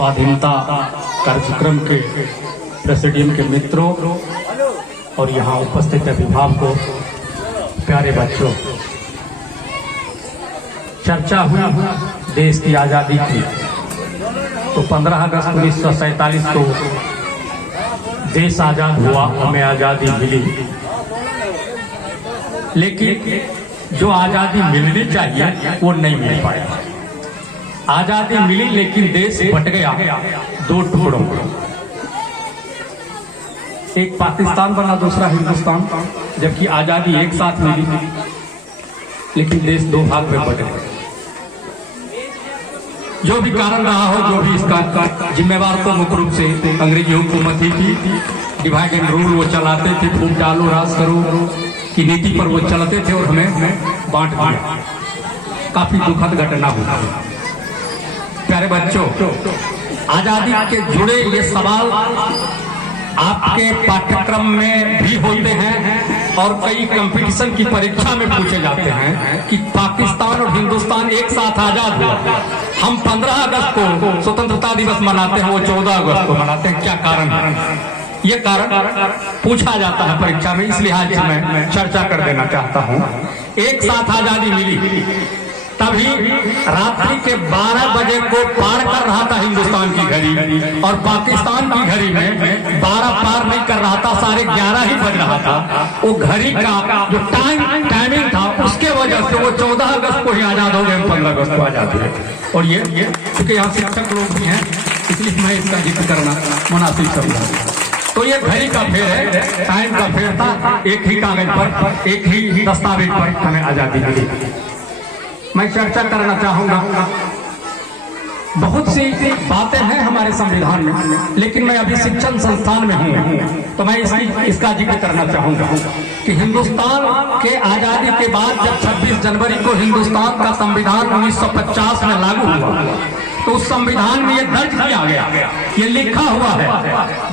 स्वाधीनता कार्यक्रम के प्रेसिडियम के मित्रों और यहाँ उपस्थित अभिभावकों, प्यारे बच्चों, चर्चा हुई देश की आज़ादी की। तो 15 अगस्त 1947 को देश आज़ाद हुआ, हमें आज़ादी मिली, लेकिन जो आज़ादी मिलनी चाहिए वो नहीं मिल पाई। आज़ादी मिली लेकिन देश बट गया दो टुकड़ों। एक पाकिस्तान बना, दूसरा हिंदुस्तान, जबकि आज़ादी एक साथ मिली लेकिन देश दो भाग में बट गया। जो भी कारण रहा हो, जो भी इसका जिम्मेवार तो मुख्य रूप से अंग्रेजी हुकूमत ही थी। डिवाइड एंड रूल वो चलाते थे, फूट डालो राज करो की नीति पर वो चलते थे और हमें बांट दिया। काफी दुखद घटना हुई। प्यारे बच्चों, आजादी के जुड़े ये सवाल आपके पाठ्यक्रम में भी होते हैं और कई कंपटीशन की परीक्षा में पूछे जाते हैं कि पाकिस्तान और हिंदुस्तान एक साथ आजाद हुआ। हम 15 अगस्त को स्वतंत्रता दिवस मनाते हैं, वो 14 अगस्त को मनाते हैं। क्या कारण है? ये कारण पूछा जाता है परीक्षा में, इस लिहाज से मैं चर्चा कर देना चाहता हूँ। एक साथ आजादी मिली तभी रात्रि के 12 बजे को पार कर रहा था हिंदुस्तान की घड़ी, और पाकिस्तान की घड़ी में 12 पार नहीं कर रहा था, 11:30 ही बज रहा था। वो घड़ी का जो टाइमिंग था उसके वजह से वो 14 अगस्त को ही आजाद हो गए, 15 अगस्त को आजाद हुए। और ये क्योंकि यहाँ शिक्षक लोग भी हैं इसलिए मैं इसका जिक्र करना मुनासिब समझा। तो ये घड़ी का फेर है, टाइम का फेर था। एक ही कागज पर, एक ही दस्तावेज पर हमें आजादी मिली। मैं चर्चा करना चाहूंगा, बहुत सी बातें हैं हमारे संविधान में, लेकिन मैं अभी शिक्षण संस्थान में हूँ तो मैं इसका जिक्र करना चाहूंगा कि हिंदुस्तान के आजादी के बाद जब 26 जनवरी को हिंदुस्तान का संविधान 1950 में लागू हुआ तो उस संविधान में ये दर्ज किया गया, ये लिखा हुआ है।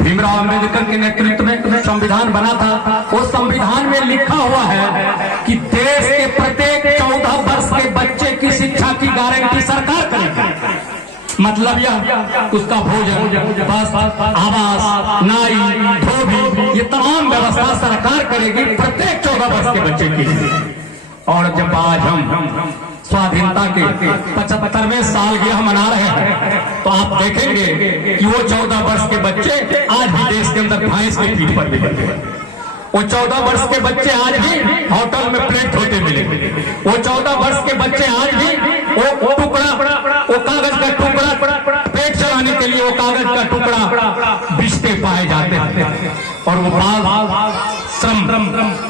भीमराव अंबेडकर के नेतृत्व में संविधान बना था। उस संविधान में लिखा हुआ है कि देश के प्रत्येक 14 वर्ष के बच्चे की शिक्षा की गारंटी सरकार करेगी। मतलब यह उसका भोजन, बस, आवास, नाई, धोबी, ये तमाम व्यवस्था सरकार करेगी प्रत्येक 14 वर्ष के बच्चे की। और जब आज हम स्वाधीनता के 75वें सालगिरह मना रहे हैं तो आप देखेंगे कि वो 14 वर्ष के बच्चे आज भी देश के अंदर भैंस की पीठ पर बिठे हैं। वो 14 वर्ष के बच्चे आज भी होटल में प्लेट होते मिलेंगे। वो 14 वर्ष के बच्चे आज भी वो कागज का टुकड़ा पेट चलाने के लिए वो कागज का टुकड़ा बिछते पाए जाते हैं। और वो बाल श्रम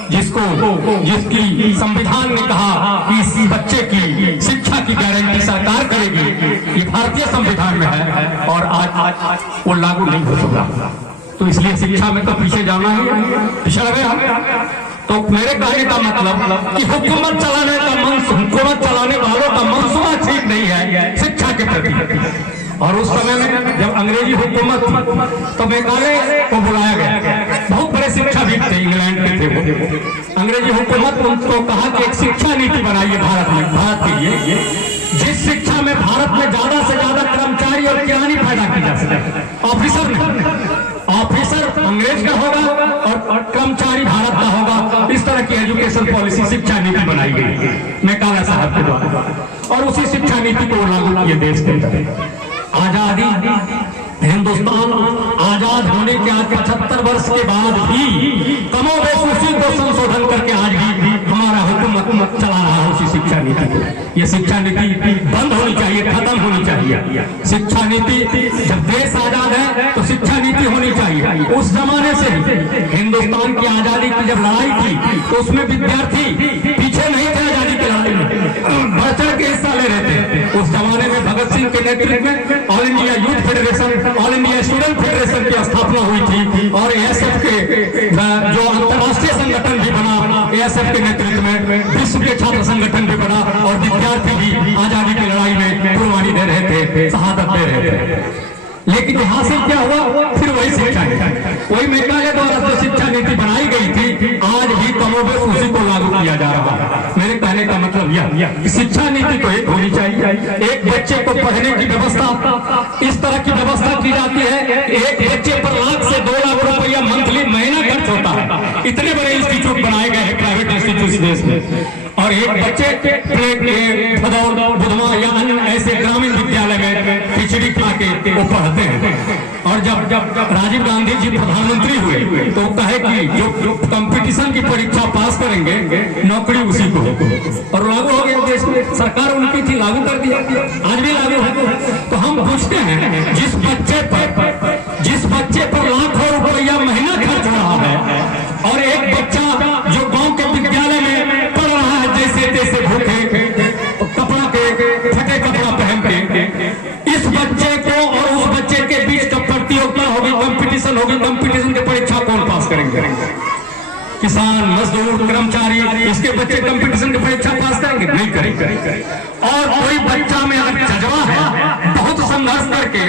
जिसकी संविधान ने कहा कि इस बच्चे की शिक्षा की गारंटी सरकार करेगी, ये भारतीय संविधान में है और आज वो लागू नहीं हो सका। तो इसलिए शिक्षा में तो पीछे जाना है, पिछड़ गए। तो मेरे कहने का मतलब कि हुकूमत चलाने वालों का मंसूबा ठीक नहीं है शिक्षा के प्रति। और उस समय में जब अंग्रेजी हुकूमत तो मेघालय को बुलाया गया, बहुत बड़े शिक्षाविद थे, इंग्लैंड के थे वो। अंग्रेजी हुकूमत उनको कहा कि एक शिक्षा नीति बनाइए भारत के लिए, जिस शिक्षा में भारत में ज्यादा से ज्यादा कर्मचारी और किरानी पैदा की जा सके। ऑफिसर अंग्रेज का होगा और कर्मचारी भारत का होगा। इस तरह की एजुकेशन पॉलिसी, शिक्षा नीति बनाई गई मेघालय साहब के द्वारा, और उसी शिक्षा नीति को लागू किए देश के अंदर। आजादी, हिंदुस्तान आजाद होने के आज 75 वर्ष के बाद भी कमोबेश उसी को संशोधन करके आज भी हमारा हुकूमत चला रहा है उसी शिक्षा नीति को। ये शिक्षा नीति बंद होनी चाहिए, खत्म होनी चाहिए। शिक्षा नीति, जब देश आजाद है तो शिक्षा नीति होनी चाहिए। उस जमाने से हिंदुस्तान की आजादी की जब लड़ाई थी तो उसमें विद्यार्थी पीछे नहीं थे, आजादी की लड़ाई में बढ़ चढ़ के हिस्सा ले रहे थे। उस जमाने में भगत सिंह के नेतृत्व में all India youth federation, all India student federation की स्थापना हुई थी, और एएसएफ के जो अंतर्राष्ट्रीय संगठन भी बना, एएसएफ के नेतृत्व में विश्व के छात्र संगठन भी बना, और विद्यार्थी भी आजादी की लड़ाई में कुर्बानी दे रहे थे, शहादत दे रहे थे। लेकिन हासिल क्या हुआ, फिर वही शिक्षा नीति, वही मेघालय द्वारा जो शिक्षा नीति बनाई गई थी, आज भी कमोबेश उसी को लागू किया जा रहा है। मेरे कहने का मतलब यह कि शिक्षा नीति तो एक होनी चाहिए, एक बच्चे को पढ़ने की व्यवस्था, इस तरह की व्यवस्था की जाती है, एक बच्चे पर लाख से 2 लाख रुपया मंथली महीना खर्च होता है। इतने बड़े इंस्टीट्यूट बनाए गए हैं प्राइवेट इंस्टीट्यूट देश में, और एक बच्चे भदौर बुधवा या अन्य ऐसे ग्रामीण विद्यालय में खिचड़ी खा के वो पढ़ते हैं। और जब राजीव गांधी जी प्रधानमंत्री हुए तो कहे कि जो कंपटीशन की परीक्षा पास करेंगे नौकरी उसी को, और लागू हो गया देश में। सरकार उनकी थी, लागू कर दिया, आज भी लागू है। तो हम पूछते हैं जिस बच्चे पर लाखों रुपया महीना खर्च हो रहा है, और एक बच्चा जो गांव के विद्यालय में पढ़ रहा है जैसे तैसे भूखे कपड़ा के फटे कपड़ा पहन के, इस बच्चे को और उस बच्चे के बीच प्रतियोगिता होगी, कंपटीशन होगी, कंपटीशन की परीक्षा कौन पास करेंगे? किसान, मजदूर, कर्मचारी, इसके बच्चे कंपटीशन की परीक्षा पास करेंगे? नहीं करेंगे। और कोई बच्चा में अगर जज्बा है, बहुत संघर्ष करके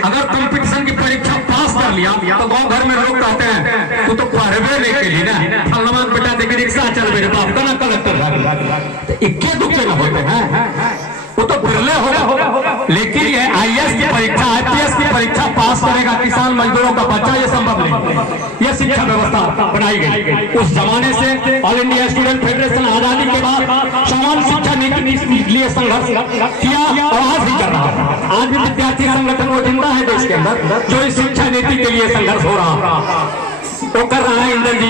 अगर कंपटीशन की परीक्षा पास कर लिया, तो गांव घर में लोग कहते हैं तू तो पढ़वे लेके ही ना, फलवा बेटा देखिए रिक्शा चल मेरे बाप का ना कलेक्टर, इक्के दुक्के ना होते हैं, वो तो बिरले होगा। लेकिन ये आईएएस की परीक्षा, आईपीएस की परीक्षा पास करेगा किसान मजदूरों का बच्चा, ये संभव नहीं। ये शिक्षा व्यवस्था बनाई गई उस जमाने से। ऑल इंडिया स्टूडेंट फेडरेशन आजादी के बाद समान शिक्षा नीति के लिए संघर्ष किया और आज भी कर रहा है। आज भी विद्यार्थी संगठन वो जिंदा है देश के अंदर जो इस शिक्षा नीति के लिए संघर्ष हो रहा है। वो कर रहा है, इंदर जी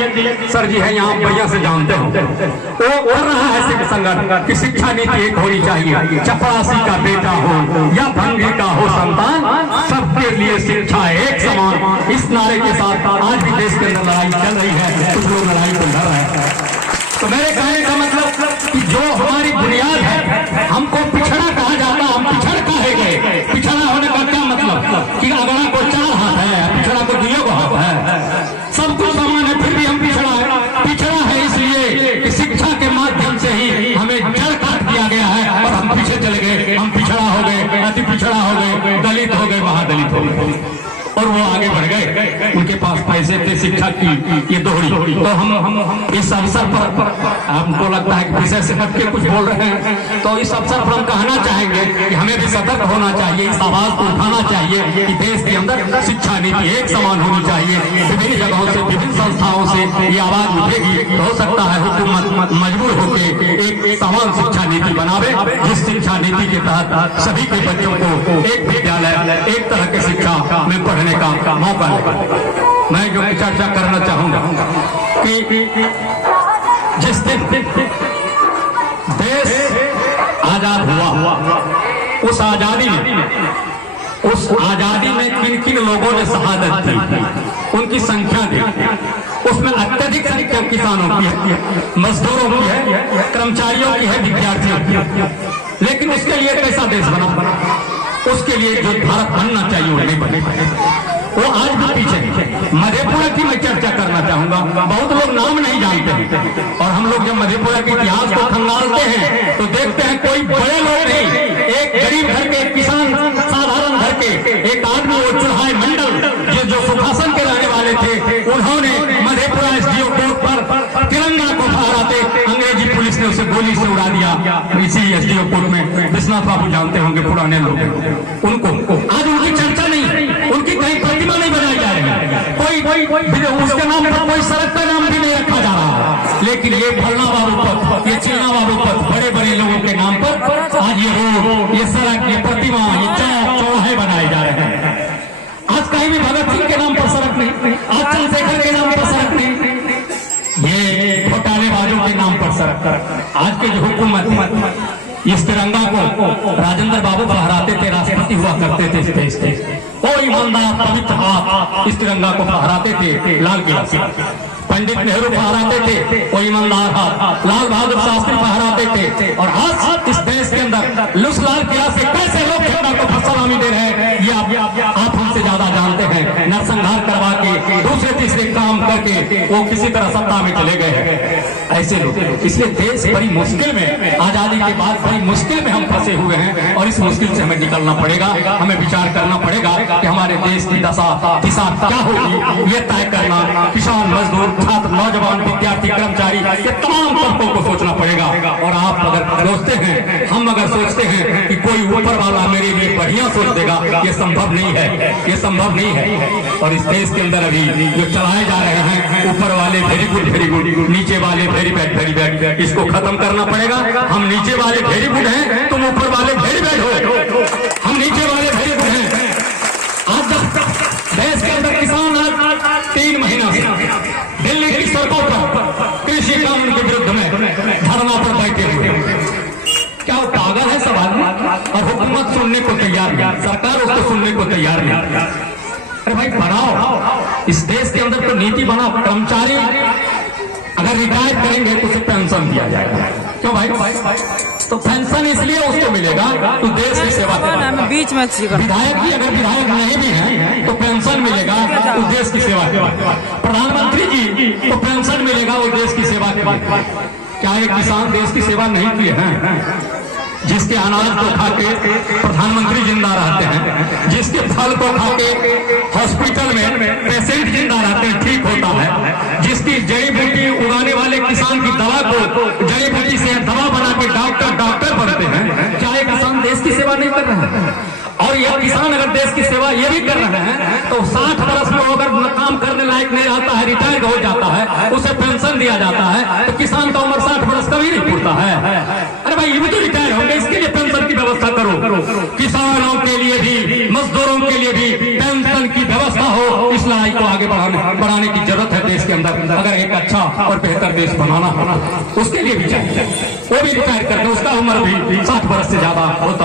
सर जी है यहाँ भैया से जानते हो, वो कर रहा है संगठन की शिक्षा नीति एक होनी चाहिए। चपरासी का बेटा हो या भंगी का हो संतान, सबके लिए शिक्षा एक समान। इस नारे के साथ आज भी देश के अंदर लड़ाई चल रही है, कुछ लोग लड़ाई को लड़ रहे हैं। तो मेरे कहने का मतलब कि जो हमारी बुनियाद है, हमको पिछड़ा कहा जाता, हम पिछड़ काहे गए? पिछड़ा होने का क्या मतलब कि अगला को 4 हाथ है, पिछड़ा को 2 हाथ है, सब कुछ समान है, फिर भी हम पिछड़ा है इसलिए कि शिक्षा के माध्यम से ही हमें जड़ काट दिया गया है और हम पीछे चले गए। हम पिछड़ा हो गए, अति पिछड़ा हो गए, दलित हो गए, महादलित हो गए, और वो आगे बढ़ गए। उनके पास पैसे थे, शिक्षा की ये दोहरी। तो हम इस अवसर पर हमको लगता है कि विषय से हट के कुछ बोल रहे हैं, तो इस अवसर पर हम कहना चाहेंगे कि हमें भी सतर्क होना चाहिए, इस आवाज को उठाना चाहिए कि देश के अंदर शिक्षा नीति एक समान होनी चाहिए। विभिन्न जगहों से, विभिन्न संस्थाओं से ये आवाज उठेगी तो हो सकता है हुकूमत मजबूर होकर एक समान शिक्षा नीति बनावे, जिस शिक्षा नीति के तहत सभी के बच्चों को एक विद्यालय, एक तरह की शिक्षा में पढ़ने का मौका लगे। मैं जो चर्चा करना चाहूंगा कि जिस दिन देश आजाद हुआ, उस आजादी में किन किन लोगों ने शहादत दी, उनकी संख्या दी। उसमें अत्यधिक संख्या किसानों की है, मजदूरों की है, कर्मचारियों की है, विद्यार्थियों की है। लेकिन उसके लिए कैसा देश बना? उसके लिए जो भारत बनना चाहिए वो नहीं बने, वो आज भी पीछे है। मधेपुरा की मैं चर्चा करना चाहूंगा। बहुत लोग नाम नहीं जानते हैं, और हम लोग जब मधेपुरा के इतिहास को खंगालते हैं तो देखते हैं कोई बड़े लोग नहीं, एक गरीब घर के किसान, साधारण घर के एक आदमी, वो चुल्हाई मंडल जो सुखासन के रहने वाले थे, उन्होंने मधेपुरा एसडीओ कोर्ट पर तिरंगा को फहराते अंग्रेजी पुलिस ने उसे गोली से उड़ा दिया। इसी एसडीओ कोर्ट में विश्वनाथ बाबू जानते होंगे, पुराने लोग, उनको आज उनकी चर्चा नहीं, उनकी कहीं प्रतिमा नहीं बनाई जा रही, कोई उसके नाम पर कोई सड़क का नाम भी नहीं रखा जा रहा। लेकिन ये फलना बाबू पर, ये चीना बाबू पर, बड़े बड़े लोगों के नाम पर आज ये रोड, ये सड़क, ये प्रतिमा, ये चौक चौराहे बनाए जा रहे हैं। आज कहीं भी भगत सिंह के नाम पर सड़क नहीं, आज चंद्रशेखर के नाम पर सड़क नहीं, ये घोटालेबाजों के नाम पर सड़क। आज की जो हुकूमत इस तिरंगा को राजेंद्र बाबू फहराते थे, राष्ट्रपति हुआ करते थे इस देश के, कोई ईमानदार पवित्र हाथ इस तिरंगा को फहराते थे लाल किला से। पंडित नेहरू फहराते थे, कोई ईमानदार हाथ लाल बहादुर शास्त्री फहराते थे। और आज इस देश के अंदर उस लाल किला से कैसे लोग झंडा को सलामी दे रहे हैं, ये आप हमसे ज्यादा जानते हैं। नरसंहार करवा के दूसरे तीसरे काम करके वो किसी तरह सत्ता में चले गए हैं ऐसे लोग। इसलिए देश बड़ी मुश्किल में, आजादी के बाद बड़ी मुश्किल में हम फंसे हुए हैं, और इस मुश्किल से हमें निकलना पड़ेगा। हमें विचार करना पड़ेगा कि हमारे हमारे देश की दशा दिशा क्या होगी ये तय करना किसान, मजदूर, छात्र, नौजवान, विद्यार्थी, कर्मचारी, ये तमाम तबकों को सोचना पड़ेगा। और आप अगर सोचते हैं, हम अगर सोचते हैं कि कोई ऊपर वाला मेरे लिए बढ़िया सोच देगा, ये संभव नहीं है, ये संभव नहीं है। और इस देश के अंदर अभी जो चलाए जा रहे हैं, ऊपर वाले वेरी गुड, नीचे वाले वेरी बैड, इसको खत्म करना पड़ेगा। हम नीचे वाले वेरी गुड हैं, तुम ऊपर वाले वेरी बैड हो, हम नीचे वाले वेरी गुड हैं। आज देश के अंदर किसान आज 3 महीना से दिल्ली की सड़कों पर कृषि कानून के विरुद्ध में धरना पर बैठे हुए। क्या वो पागल है सब आदमी? और हुकूमत सुनने को तैयार नहीं, सरकार उसको सुनने को तैयार नहीं। अरे भाई बनाओ, इस देश के अंदर तो नीति बनाओ। कर्मचारी अगर रिटायर करेंगे तो उसे पेंशन दिया जाएगा। क्यों भाई? तो पेंशन इसलिए उसको मिलेगा तो देश की सेवा करेगा। बीच में विधायक भी अगर विधायक नहीं भी है तो पेंशन मिलेगा तो देश की सेवा करेगा। प्रधानमंत्री जी तो पेंशन मिलेगा, वो देश की सेवा करेगा। क्या एक किसान देश की सेवा नहीं किए हैं? जिसके अनाज को खा के प्रधानमंत्री जिंदा रहते हैं, जिसके फल को खा के हॉस्पिटल में पेशेंट जिंदा रहते हैं, ठीक होता है, जिसकी जड़ी बूटी उगाने वाले किसान की दवा को जड़ी बूटी से दवा बना के डॉक्टर बनते हैं। क्या ये किसान देश की सेवा नहीं कर रहे हैं? और यह किसान अगर देश की सेवा ये भी कर रहे हैं तो 60 वर्ष में अगर काम करने लायक नहीं रहता है, रिटायर हो जाता है, उसे पेंशन दिया जाता है, तो किसान का उम्र 60 वर्ष कभी नहीं पूरता है। अरे भाई ये भी तो रिटायर होंगे, इसके लिए पेंशन की व्यवस्था करो। किसानों के लिए भी, मजदूरों के लिए भी पेंशन की व्यवस्था हो। इस लड़ाई को आगे बढ़ाने की जरूरत है देश के अंदर। अगर एक अच्छा और बेहतर देश बनाना उसके लिए भी चाहिए, वो भी रिटायर करते, उसका उम्र भी 60 वर्ष से ज्यादा होता।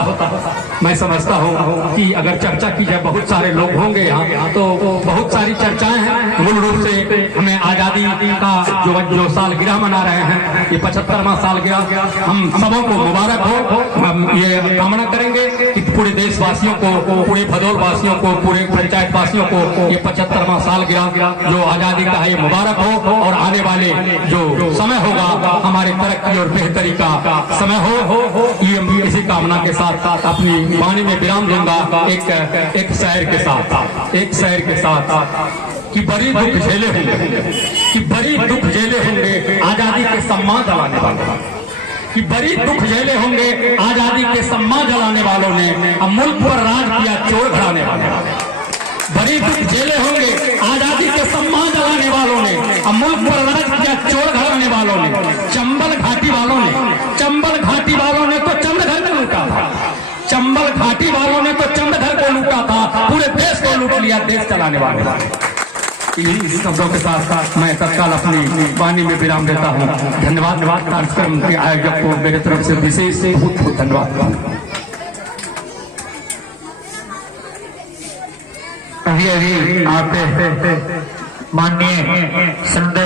मैं समझता हूँ कि अगर चर्चा की जाए, बहुत सारे लोग होंगे यहाँ, तो बहुत सारी चर्चाएं हैं। मूल रूप से हमें आजादी का जो सालगिरह मना रहे हैं, ये 75वां सालगिरह, हम सबों को मुबारक हो। हम ये कामना करेंगे कि पूरे देशवासियों को, पूरे भदोल वासियों को, पूरे पंचायत वासियों को ये 75वां सालगिरह जो आजादी का है ये मुबारक हो। और आने वाले जो समय होगा हमारे तरक्की और बेहतरी का समय हो। ये इसी कामना के साथ अपनी वाणी में विराम दूंगा एक शायर के साथ कि बड़ी दुख झेले होंगे, कि बड़ी दुख झेले होंगे आजादी के सम्मान जलाने वालों, कि बड़ी दुख झेले होंगे आजादी के सम्मान जलाने वालों ने, अब मुल्क पर राज किया चोर घराने वाले। बड़ी दुख झेले होंगे आजादी के सम्मान जलाने वालों ने, अब मुल्क पर राज किया चोर घराने वालों ने। चंबल घाटी वालों ने तो चंद घर को लूटा था, चंबल घाटी वालों ने तो चंद घर को लूटा था, पूरे देश को लूट लिया देश चलाने वाले। इस शब्दों के साथ मैं तत्काल अपनी वाणी में विराम देता हूँ। धन्यवाद। कार्यक्रम के आयोजक को मेरे तरफ से विशेष बहुत धन्यवाद। अभी आपके माननीय संत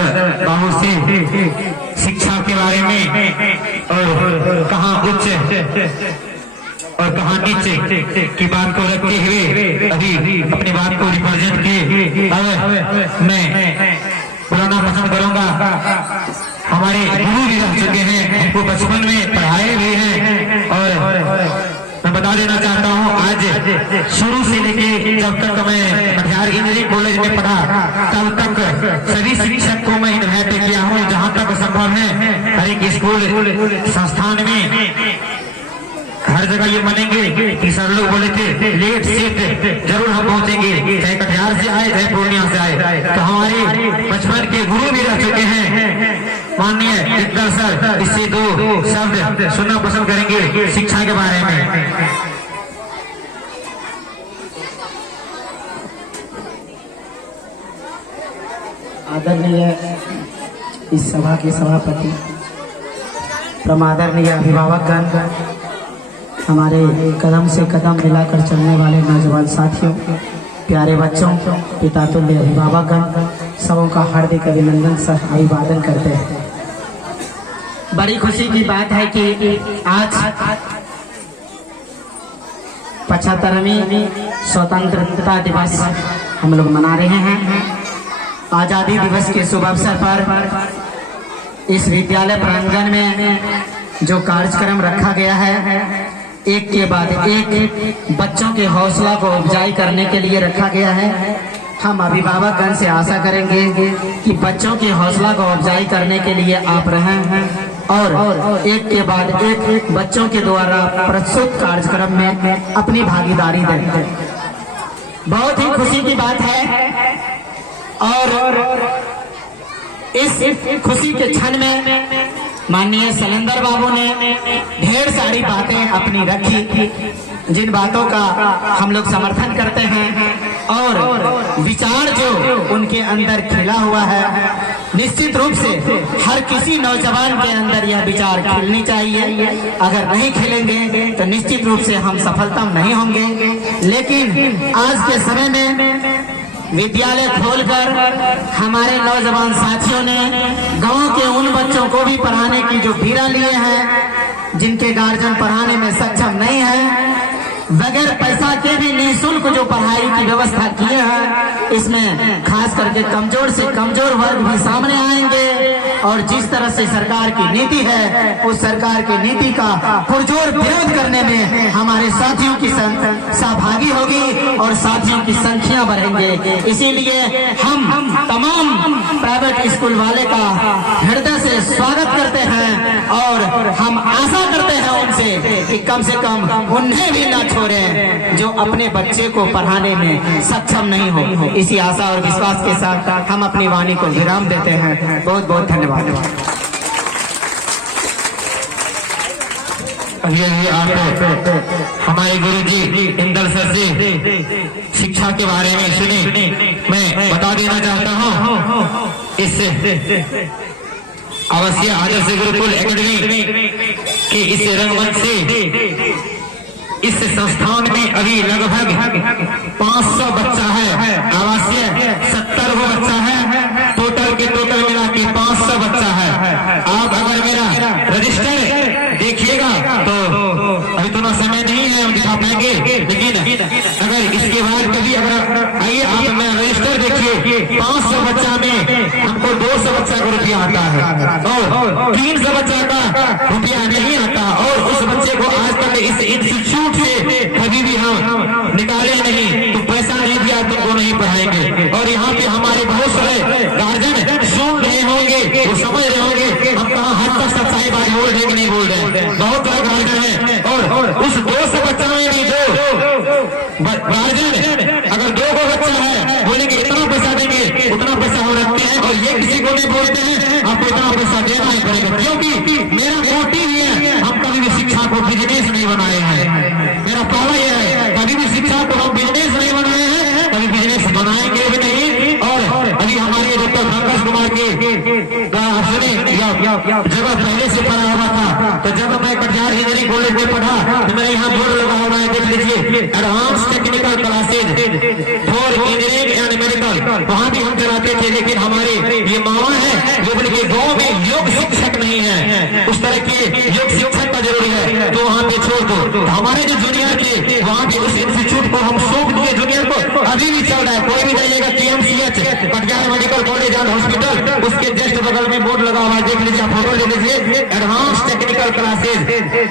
बाबू से शिक्षा के बारे में और कहाँ उच्च और कहाँ नीचे की बात को रखते हुए अभी अपनी बात को रिप्रेजेंट किए अब मैं बुलाना पसंद करूंगा। हमारे गुरु भी रह चुके हैं, हमको बचपन में पढ़ाए भी हैं। और मैं बता देना चाहता हूँ, आज शुरू से लेके जब तक मैं कटिहार इंजीनियरिंग कॉलेज में पढ़ा तब तक सभी शिक्षक को मैं इन्वाइट किया हूँ। जहाँ तक संभव है हर एक स्कूल संस्थान में हर जगह ये मानेंगे कि सर लोग बोले थे लेट सेट जरूर हम पहुंचेंगे, चाहे कटिहार से आए चाहे पूर्णिया से आए। तो हमारे बचपन के गुरु भी रह चुके हैं माननीय इकबाल सर, इससे 2 शब्द सुनना पसंद करेंगे शिक्षा के बारे में। आदरणीय इस सभा के सभापति, प्रमादरणीय अभिभावकगण, हमारे कदम से कदम मिलाकर चलने वाले नौजवान साथियों, प्यारे बच्चों, पिता तुल्य अभिभावकगण, सबों का हार्दिक अभिनंदन सह अभिवादन करते हैं। बड़ी खुशी की बात है कि आज 75वीं स्वतंत्रता दिवस हम लोग मना रहे हैं। आजादी दिवस के शुभ अवसर पर इस विद्यालय प्रांगण में जो कार्यक्रम रखा गया है एक के बाद एक बच्चों के हौसला को अफजाई करने के लिए रखा गया है। हम अभिभावकगण से आशा करेंगे कि बच्चों की हौसला को अफजाई करने के लिए आप रहें और एक के बाद एक बच्चों के द्वारा प्रस्तुत कार्यक्रम में अपनी भागीदारी दें। बहुत ही खुशी की बात है और इस खुशी के क्षण में माननीय सलेंदर बाबू ने ढेर सारी बातें अपनी रखी, जिन बातों का हम लोग समर्थन करते हैं और विचार जो उनके अंदर खिला हुआ है, निश्चित रूप से हर किसी नौजवान के अंदर यह विचार खिलनी चाहिए। अगर नहीं खिलेंगे तो निश्चित रूप से हम सफलता नहीं होंगे। लेकिन आज के समय में विद्यालय खोलकर हमारे नौजवान साथियों ने गांव के उन बच्चों को भी पढ़ाने की जो बीड़ा लिए हैं, जिनके गार्जियन पढ़ाने में सक्षम नहीं है, बगैर पैसा के भी निःशुल्क जो पढ़ाई की व्यवस्था किए हैं, इसमें खास करके कमजोर से कमजोर वर्ग भी सामने आएंगे और जिस तरह से सरकार की नीति है, उस सरकार की नीति का पुरजोर विरोध करने में हमारे साथियों की सहभागी होगी और साथियों की संख्या बढ़ेंगे। इसीलिए हम तमाम प्राइवेट स्कूल वाले का हृदय से स्वागत करते हैं और हम आशा करते हैं उनसे कि कम से कम उन्हें भी न छोड़ें जो अपने बच्चे को पढ़ाने में सक्षम नहीं हो। इसी आशा और विश्वास के साथ हम अपनी वाणी को विराम देते हैं। बहुत बहुत धन्यवाद। आपको हमारे गुरुजी इंदर सर से शिक्षा के बारे में सुने मैं बता देना चाहता हूँ। इस आवासीय आदर्श गुरुकुल एकेडमी के इस रंगमंच से इस संस्थान में अभी लगभग 500 बच्चा है। आवासीय 70 वो बच्चा है। टोटल के टोटल मिला के 500 बच्चा है। आप अगर मेरा रजिस्टर देखिएगा तो अभी तो समय नहीं है हम दिखा पाएंगे, लेकिन अगर इसके बाद कभी अगर आइए आप मेरा रजिस्टर देखिए, 500 बच्चा में हमको 200 बच्चा का रुपया आता है और 300 बच्चा का रुपया नहीं आता और उस बच्चे को आज तक इस इंस्टीट्यूट से कभी भी हम निकाले नहीं, तो पैसा नहीं दिया तुमको नहीं पढ़ाएंगे। और यहाँ पे हमारे बहुत सारे गार्जियन सुन रहे होंगे, वो समझ रहे होंगे हम कहाँ हद तक सच्चाई बात बोल रहे कि नहीं बोल रहे। बहुत सारे गार्जियन है और उस 200 बच्चा में भी जो गार्जियन अगर 2 को बच्चा है बोलेंगे इतना पैसा देंगे, उतना पैसा हम रखते हैं और ये किसी को नहीं बोलते हैं आपको इतना पैसा देना ही पड़ेगा, क्योंकि मेरा मोटिव ये है हम कभी भी शिक्षा को बिजनेस नहीं बनाए हैं। मेरा पहला यह है कभी भी शिक्षा को हम बिजनेस नहीं बनाए हैं, कभी बिजनेस बनाएंगे भी नहीं। और अभी हमारे डॉक्टर पंकज कुमार के जगह पहले से पढ़ा हुआ था, तो जब मैं कटिहार इंजीनियरिंग कॉलेज में पढ़ा तो मेरे यहाँ बोर्ड लगा हुआ है, देख लीजिए advance technical classes for engineering and medical, वहाँ भी हम चलाते थे। लेकिन हमारे ये मामा है जो बोले कि गाँव में योग शिक्षक नहीं है, उस तरह के योग शिक्षक का जरूरी है, तो वहाँ पे छोड़ दो। तो हमारे जो जूनियर थे वहाँ पे उस इंस्टीट्यूट को हम सौंप दिए जूनियर को, अभी भी चल रहा है। कोई भी जाइएगा TMCH Katihar medical college and hospital, उसके जस्ट बगल में बोर्ड लगा हुआ है, देख लीजिए फोटो ले लीजिए, एडवांस टेक्निकल क्लासेज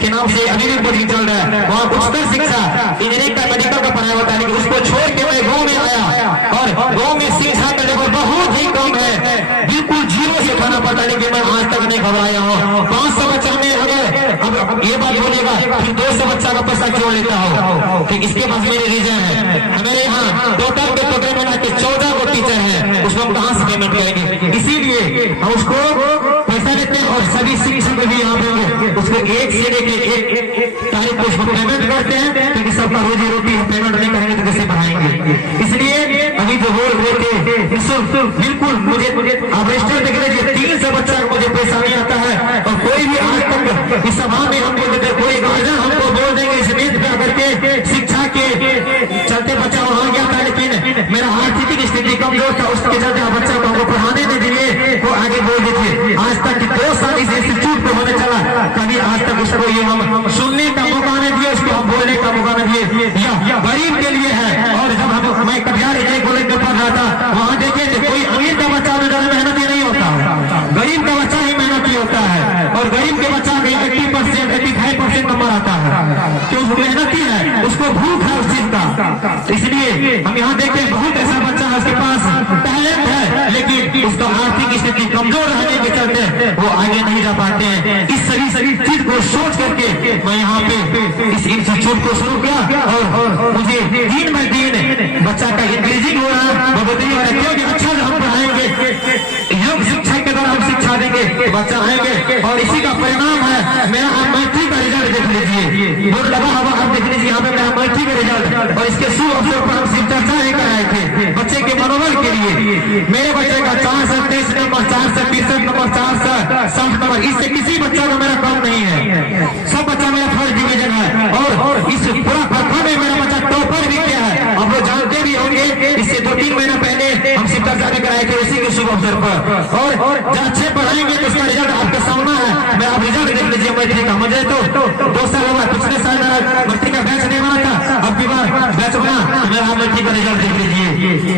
के नाम से अभी भी कोचिंग चल रहा है। वहाँ उच्चतर शिक्षा इंजीनियरिंग का मेडिकल का पढ़ाया होता है, लेकिन उसको छोड़ के मैं गाँव में आया और गाँव में शिक्षा का लेवल बहुत ही कम है, बिल्कुल जीरो से खाना पड़ता है। लेकिन मैं आज तक नहीं घबराया हूँ। 500 बच्चा में अगर अब ये बात बोलेगा कि 200 बच्चा का पैसा क्यों लेता हो, तो इसके पास मेरे रीजन है। हमारे यहाँ टोटल के टोटल मिला के 14 को टीचर है, उसको हम कहाँ से पेमेंट करेंगे, इसीलिए हम उसको पैसा देते हैं और सभी शिक्षक भी यहाँ पे उसको एक से एक तारीख को उसको पेमेंट करते हैं, क्योंकि सबका रोजी रोटी है, पेमेंट नहीं करेंगे तो कैसे पढ़ाएंगे। इसलिए अभी जो बोल रहे थे बिल्कुल मुझे आप रजिस्टर देख लीजिए, 300 बच्चा को मुझे पैसा नहीं आता है और कोई भी आज तक इस सभा में हमको कोई गार्जियन हमको बोल देंगे इस नीति पे करके शिक्षा के चलते बच्चा वहां गया था, लेकिन मेरा आर्थिक स्थिति कमजोर था, उसके चलते बच्चा को हमको पढ़ाने नहीं दिए, वो आगे बोल देते। आज तक 2 साल इस इंस्टीट्यूट पे होने चला, कभी आज तक उसको ये हम सुनने का मौका नहीं दिया, उसको हम बोलने का मौका नहीं दिए। गरीब के लिए है। और जब मैं कटिहार इंजीनियरिंग कॉलेज में पढ़ रहा था, वहाँ देखे कोई अमीर का बच्चा मेहनती नहीं होता, गरीब का बच्चा ही मेहनती होता है और गरीब के बच्चा 80% 85% नंबर आता है। जो मेहनती है उसको भूख है उस चीज का। इसलिए हम यहाँ देखते हैं बहुत ऐसा बच्चा है उसके पास टैलेंट है, लेकिन उसका आर्थिक स्थिति कमजोर रहने के चलते वो आगे नहीं जा पाते हैं। इस सभी चीज को सोच करके मैं यहाँ पे इस इंस्टीट्यूट को शुरू किया और मुझे दिन ब दिन बच्चा का इंक्रीजिंग हो रहा है। वो बताइए कि अच्छा हम पढ़ाएंगे, योग शिक्षा के द्वारा हम शिक्षा देंगे, बच्चा आएंगे और इसी का परिणाम है मेरा मैट्रिक का रिजल्ट देख लीजिए, बोर्ड लगा हुआ आप देख लीजिए यहाँ पे मेरा मैट्रिक का रिजल्ट। और इसके शुभ अवसर पर हम सिर्फ चर्चा नहीं कराए थे बच्चे के मनोबल के लिए। मेरे बच्चे का 423 नंबर, 463 नंबर, 460 नंबर, इससे किसी बच्चा का मेरा कम नहीं है, सब बच्चा मेरा फर्स्ट डिवीजन है और इस पूरा प्रखंड में मेरा बच्चा टॉपर भी किया है। आप लोग जानते भी होंगे, इससे 2-3 महीना पहले हम सिर्फ चर्चा भी कराए थे उसी के शुभ अवसर पर। और जब अच्छे पढ़ाएंगे तो उसका रिजल्ट आपके सामने है। मैं आप रिजल्ट देख लीजिए मैट्रिक का। मुझे तो 2 साल हुआ, पिछले साल मेरा मैट्रिक का बैच नहीं बना था, अब की बार बैच बना, मेरा मैट्रिक का रिजल्ट देख लीजिए।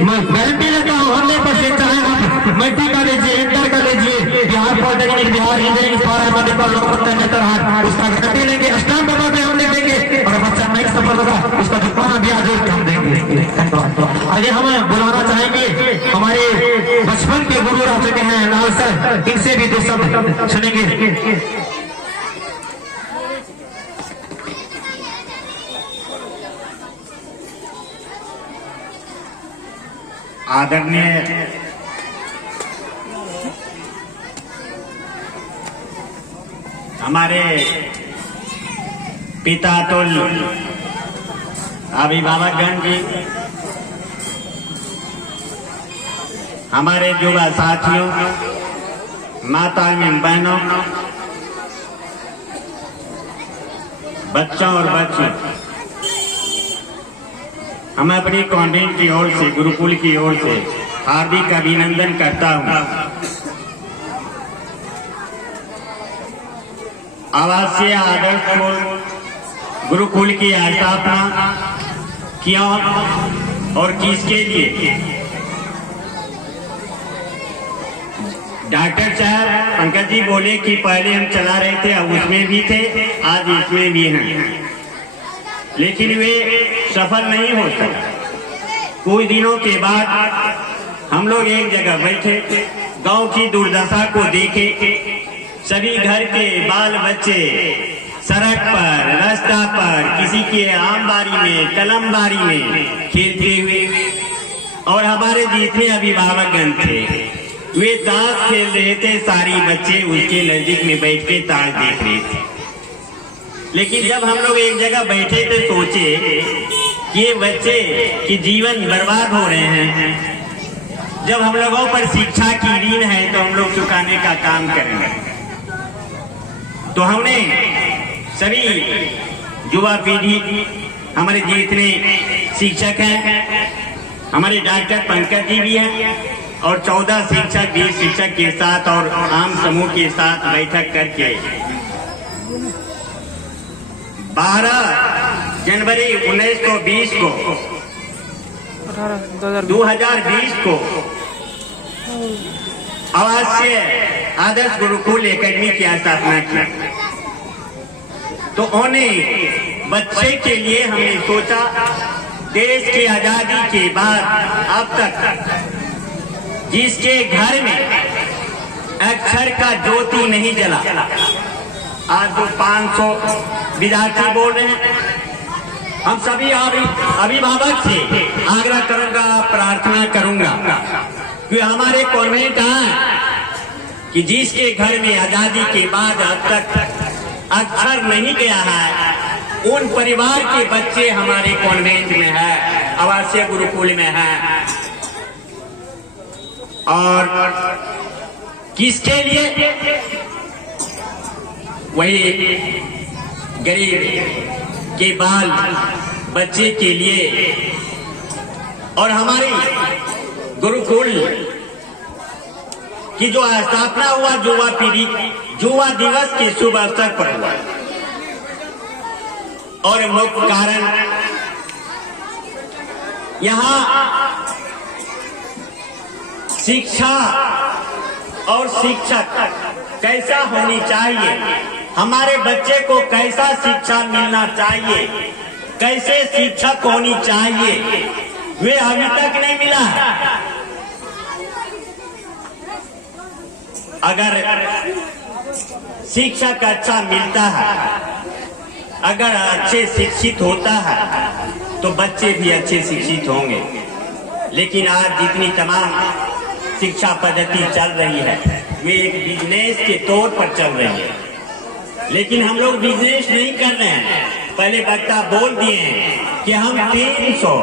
मैं गारंटी लेता हूँ 100% चाहे आप मैट्रिक का लीजिए, इंटर का लीजिए, Bihar polytechnic, Bihar engineering, medical, उसका गारंटी लेंगे, स्टाम्प बाबा पे हम लिख देंगे और बच्चा नहीं सफल होगा उसका जितना ब्याज हम देंगे। आगे हम बुलाना चाहेंगे हमारे बचपन के गुरु रह चुके हैं लाल सर, इनसे भी 2 शब्द सुनेंगे। आदरणीय हमारे पिता तुल्य अभिभावकगण जी, हमारे युवा साथियों, माता एवं बहनों, बच्चों और बच्ची, हम अपनी कॉन्वेंट की ओर से, गुरुकुल की ओर से हार्दिक अभिनंदन करता हूँ। आवासीय आदर्श गुरुकुल की स्थापना क्यों और किसके लिए? डॉक्टर साहब पंकज जी बोले कि पहले हम चला रहे थे, अब उसमें भी थे, आज इसमें भी हैं, लेकिन वे सफल नहीं हो सके। कुछ दिनों के बाद हम लोग एक जगह बैठे, गांव की दुर्दशा को देखे, सभी घर के बाल बच्चे सड़क पर, रास्ता पर, किसी के आम बारी में, कलम बारी में खेलते हुए, और हमारे जितने अभिभावकगण थे वे ताश खेल रहे थे, सारी बच्चे उसके नजदीक में बैठ के ताश देख रहे थे। लेकिन जब हम लोग एक जगह बैठे थे, सोचे कि ये बच्चे की जीवन बर्बाद हो रहे हैं, जब हम लोगों पर शिक्षा की ऋण है तो हम लोग चुकाने का काम करेंगे। तो हमने सभी युवा पीढ़ी, हमारे जितने शिक्षक हैं, हमारे डॉक्टर पंकज जी भी हैं और 14 शिक्षक, 20 शिक्षक के साथ और आम समूह के साथ बैठक करके 12 जनवरी 1920 को 2020 को आवासीय आदर्श गुरुकुल एकेडमी की स्थापना की। तो उन्हें बच्चे के लिए हमने सोचा, देश की आजादी के बाद अब तक जिसके घर में अक्षर का ज्योति नहीं जला, आज तो 500 विद्यार्थी बोल रहे हैं। हम सभी अभिभावक से आग्रह करूंगा, प्रार्थना करूंगा कि हमारे कॉन्वेंट कि जिसके घर में आजादी के बाद अब तक अक्षर नहीं गया है, उन परिवार के बच्चे हमारे कॉन्वेंट में है, आवासीय गुरुकुल में है। और किसके लिए? वही गरीब के बाल बच्चे के लिए। और हमारी गुरुकुल की जो स्थापना हुआ युवा पीढ़ी, युवा दिवस के शुभ अवसर पर हुआ, और मुख्य कारण यहाँ शिक्षा और शिक्षक कैसा होनी चाहिए हमारे बच्चे को कैसा शिक्षा मिलना चाहिए, कैसे शिक्षक होनी चाहिए, वे अभी तक नहीं मिला। अगर शिक्षक अच्छा मिलता है, अगर अच्छे शिक्षित होता है, तो बच्चे भी अच्छे शिक्षित होंगे। लेकिन आज जितनी तमाम शिक्षा पद्धति चल रही है, वे एक बिजनेस के तौर पर चल रही है। लेकिन हम लोग बिजनेस नहीं कर रहे हैं। पहले वक्ता बोल दिए हैं कि हम 300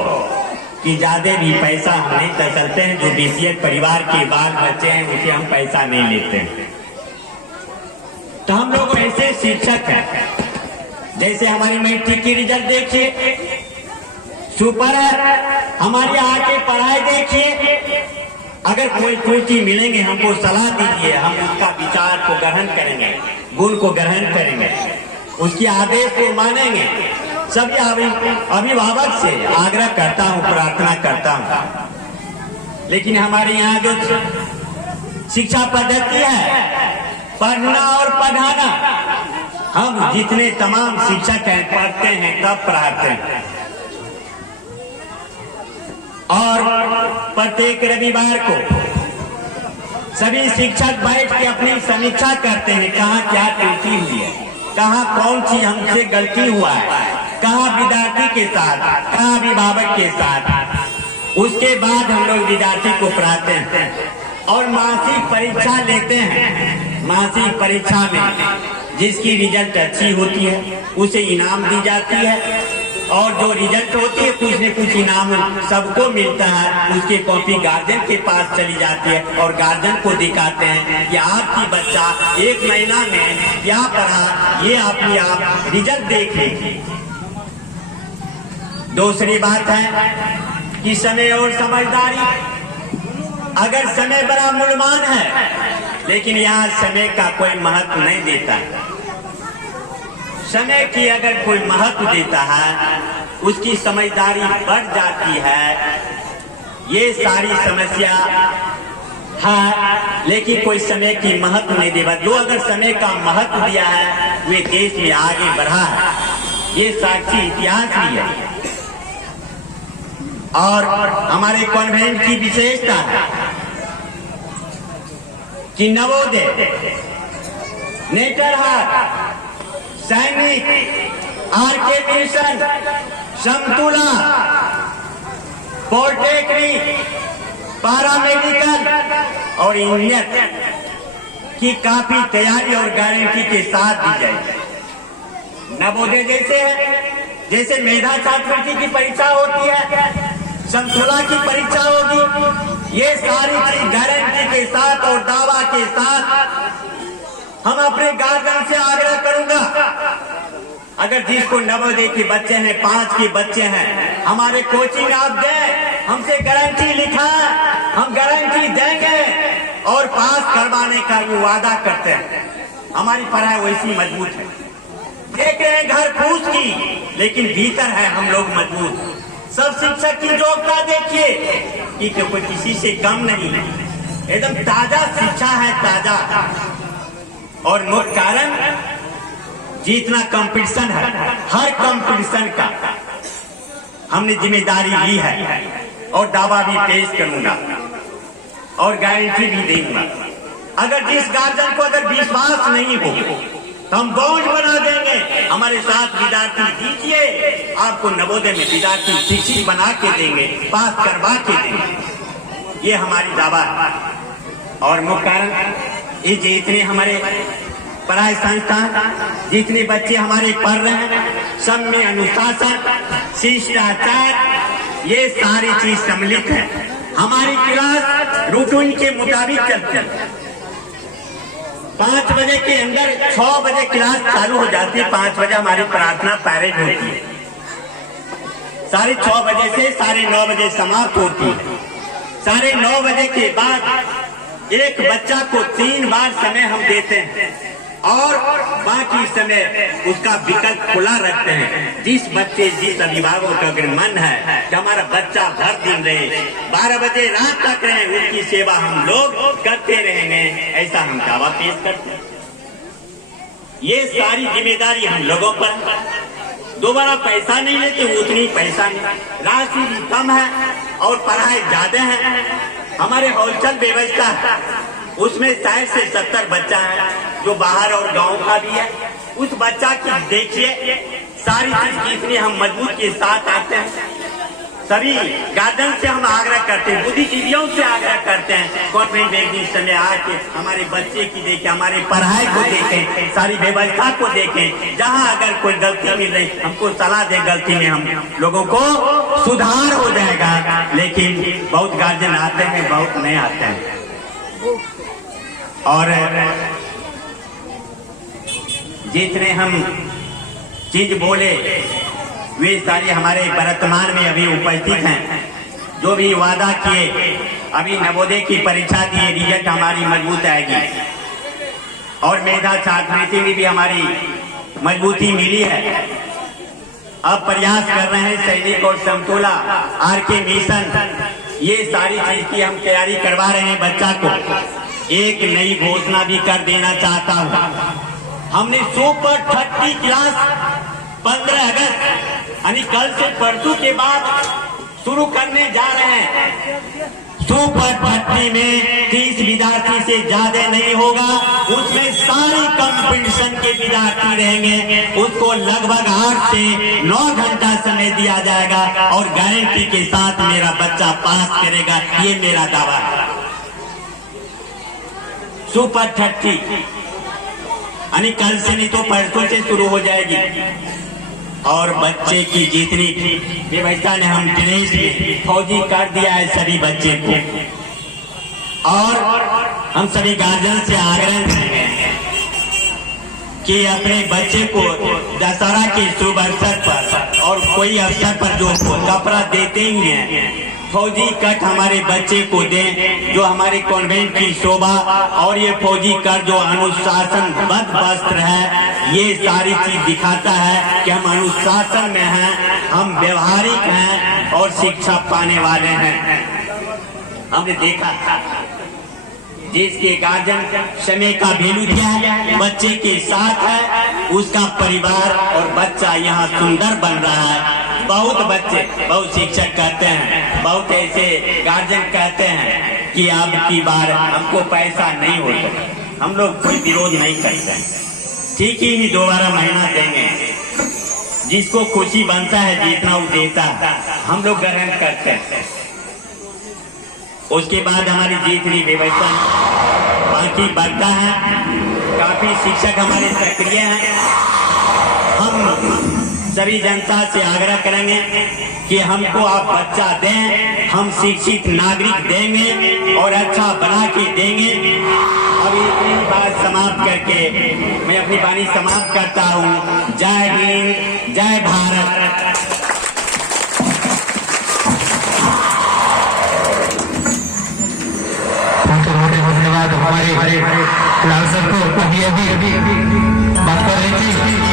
की ज्यादा भी पैसा हम नहीं तसलते हैं। जो बीसीएस परिवार के बाल बच्चे हैं, उसे हम पैसा नहीं लेते हैं। तो हम लोग ऐसे शिक्षक हैं, जैसे हमारी मैट्रिक की रिजल्ट देखिए, सुपर है। हमारी आके पढ़ाई देखिए। अगर कोई त्रुटि मिलेंगे, हमको सलाह दीजिए, हम उसका विचार को ग्रहण करेंगे, गुण को ग्रहण करेंगे, उसके आदेश को मानेंगे। सभी अभिभावक से आग्रह करता हूँ, प्रार्थना करता हूँ। लेकिन हमारे यहाँ जो शिक्षा पद्धति है, पढ़ना और पढ़ाना, हम जितने तमाम शिक्षक हैं, पढ़ते हैं तब पढ़ाते हैं। और प्रत्येक रविवार को सभी शिक्षक बैठ के अपनी समीक्षा करते हैं, कहाँ क्या त्रुटि हुई है, कहाँ कौन सी हमसे गलती हुआ है, कहाँ विद्यार्थी के साथ, कहाँ अभिभावक के साथ। उसके बाद हम लोग विद्यार्थी को पढ़ाते हैं और मासिक परीक्षा लेते हैं। मासिक परीक्षा में जिसकी रिजल्ट अच्छी होती है, उसे इनाम दी जाती है। और जो रिजल्ट होती है, कुछ न कुछ इनाम सबको मिलता है। उसकी कॉपी गार्जियन के पास चली जाती है और गार्जियन को दिखाते हैं कि आपकी बच्चा 1 महीना में क्या पढ़ा, ये आप रिजल्ट देख लीजिए। दूसरी बात है कि समय और समझदारी। अगर समय बड़ा मूल्यवान है, लेकिन यहाँ समय का कोई महत्व नहीं देता। समय की अगर कोई महत्व देता है, उसकी समझदारी बढ़ जाती है। ये सारी समस्या है, लेकिन कोई समय की महत्व नहीं देगा। जो अगर समय का महत्व दिया है, वे देश में आगे बढ़ा है। ये साक्षी इतिहास भी है। और हमारे कॉन्वेंट की विशेषता है कि नवोदय, नेतरहाट, सैनिक, आरके मिशन, समतुला, पॉलिटेक्निक, पैरामेडिकल और इंजीनियर की काफी तैयारी और गारंटी के साथ दी जाएगी। नवोदय जैसे मेधा छात्रवृत्ति की परीक्षा होती है, समतुला की परीक्षा होगी। ये सारी चीज गारंटी के साथ और दावा के साथ हम अपने गार्जियन से आग्रह करूंगा, अगर जिसको नवोदय के बच्चे हैं, 5 के बच्चे हैं, हमारे कोचिंग आप दें, हमसे गारंटी लिखा, हम गारंटी देंगे और पास करवाने का वो वादा करते हैं। हमारी पढ़ाई वैसी मजबूत है। देख रहे हैं घर फूस की, लेकिन भीतर है हम लोग मजबूत। सब शिक्षक की योग्यता देखिए कि कोई किसी से कम नहीं, एकदम ताजा शिक्षा है, ताजा। और मुख्य कारण जितना कंपटीशन है, हर कंपटीशन का हमने जिम्मेदारी ली है और दावा भी पेश करूंगा और गारंटी भी दूंगा। अगर जिस गार्जियन को अगर विश्वास नहीं हो, तो हम बोझ बना देंगे। हमारे साथ विद्यार्थी दीजिए, आपको नवोदय में विद्यार्थी शिक्षित बना के देंगे, पास करवा के देंगे। ये हमारी दावा है। और मुख्य कारण ये जितने हमारे पढ़ाई संस्थान, जितने बच्चे हमारे पढ़ रहे हैं, सब में अनुशासन, शिष्टाचार, ये सारी चीज सम्मिलित है। हमारी क्लास रूटीन के मुताबिक चलती है। 5 बजे के अंदर 6 बजे क्लास चालू हो जाती है। 5 बजे हमारी प्रार्थना पैरेड होती है। 6:30 बजे से 9:30 बजे समाप्त होती है। 9:30 बजे के बाद एक बच्चा को 3 बार समय हम देते हैं और बाकी समय उसका विकल्प खुला रखते हैं। जिस बच्चे, जिस अभिभावक का अगर मन है कि हमारा बच्चा भर दिन रहे, 12 बजे रात तक रहे, उसकी सेवा हम लोग करते रहेंगे, ऐसा हम दावा पेश करते हैं। ये सारी जिम्मेदारी हम लोगों पर। दोबारा पैसा नहीं लेते, उतनी पैसा नहीं, राशि भी कम है और पढ़ाई ज्यादा है। हमारे हॉस्टल व्यवस्था है, उसमें 60 से 70 बच्चा है जो बाहर और गांव का भी है। उस बच्चा की देखिए सारी चीज कितनी हम मजबूत के साथ आते हैं। सभी गार्जियन से हम आग्रह करते हैं, बुद्धिजीवियों से आग्रह करते हैं, कॉन्फ्रेंस एक दिन समय आके हमारे बच्चे की देखें, हमारी पढ़ाई को देखें, सारी व्यवस्था को देखें। जहां अगर कोई गलती मिल रही हमको सलाह दे, गलती में हम लोगों को सुधार हो जाएगा। लेकिन बहुत गार्जियन आते हैं, बहुत नहीं आते हैं। और जितने हम चीज बोले वे सारी हमारे वर्तमान में अभी उपस्थित हैं। जो भी वादा किए, अभी नवोदय की परीक्षा दिए, रिजल्ट हमारी मजबूत आएगी और मेधा छात्रवृत्ति में भी हमारी मजबूती मिली है। अब प्रयास कर रहे हैं सैनिक और समतोला आरके मिशन, ये सारी चीज की हम तैयारी करवा रहे हैं बच्चा को। एक नई घोषणा भी कर देना चाहता हूँ, हमने सुपर 30 क्लास 15 अगस्त यानी कल से परसों के बाद शुरू करने जा रहे हैं। सुपर 30 में 30 विद्यार्थी से ज्यादा नहीं होगा, उसमें सारे कंपटीशन के विद्यार्थी रहेंगे। उसको लगभग 8 से 9 घंटा समय दिया जाएगा और गारंटी के साथ मेरा बच्चा पास करेगा, ये मेरा दावा है। सुपर 30 यानी कल से नहीं तो परसों से शुरू हो जाएगी। और बच्चे की जितनी व्यवस्था ने हम ड्रेस में फौजी कर दिया है सभी बच्चे को। और हम सभी गार्जियन से आग्रह करेंगे कि अपने बच्चे को दशहरा के शुभ अवसर पर और कोई अवसर पर जो कपड़ा देते ही हैं, फौजी कट हमारे बच्चे को दें, जो हमारे कॉन्वेंट की शोभा। और ये फौजी कट जो अनुशासनबद्ध वस्त्र है, ये सारी चीज दिखाता है कि हम अनुशासन में हैं, हम व्यवहारिक हैं और शिक्षा पाने वाले हैं। हमने देखा जिसके गार्जियन समय का वैल्यू दिया है, बच्चे के साथ है, उसका परिवार और बच्चा यहाँ सुंदर बन रहा है। बहुत बच्चे, बहुत शिक्षक कहते हैं, बहुत ऐसे गार्जियन कहते हैं कि अब की बार हमको पैसा नहीं होता। हम लोग कोई विरोध नहीं करते हैं, ठीक ही दोबारा महीना देंगे। जिसको खुशी बनता है, जितना वो देता है, हम लोग ग्रहण करते हैं। उसके बाद हमारी जितनी व्यवस्था बाकी बढ़ता है, काफी शिक्षक हमारे सक्रिय हैं। हम सभी जनता से आग्रह करेंगे कि हमको आप बच्चा दें, हम शिक्षित नागरिक देंगे और अच्छा बना के देंगे। अब इतनी बात समाप्त करके मैं अपनी वाणी समाप्त करता हूँ। जय हिंद, जय भारत। धन्यवाद। हमारे लाल सर को अभी बात कर रहे थे।